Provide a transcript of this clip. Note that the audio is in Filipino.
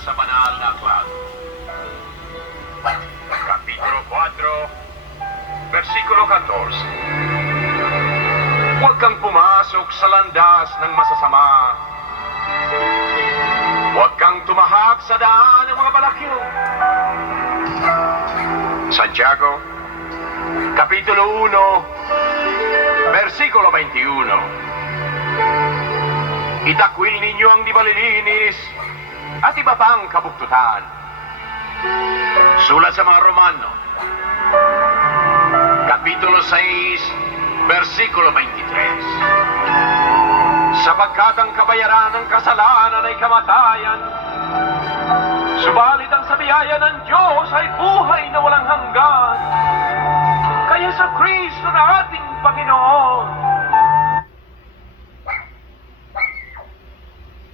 sa banal na aklat. Kapitulo 4, versikulo 14. Huwag kang pumasok sa landas ng masasama. Huwag kang tumahak sa daan ng mga balakyo. Santiago, Kapitulo 1, versikulo 21. Itakwil ninyo ang di malilinis at iba pang kabuktutan. Sulat sa mga Romano, Kapitulo 6, versikulo 23. Sapagkat ang kabayaran ng kasalanan ay kamatayan, subalit ang sa biyaya ng Diyos ay buhay na walang hanggan. Kaya sa Kristo na ating Panginoon,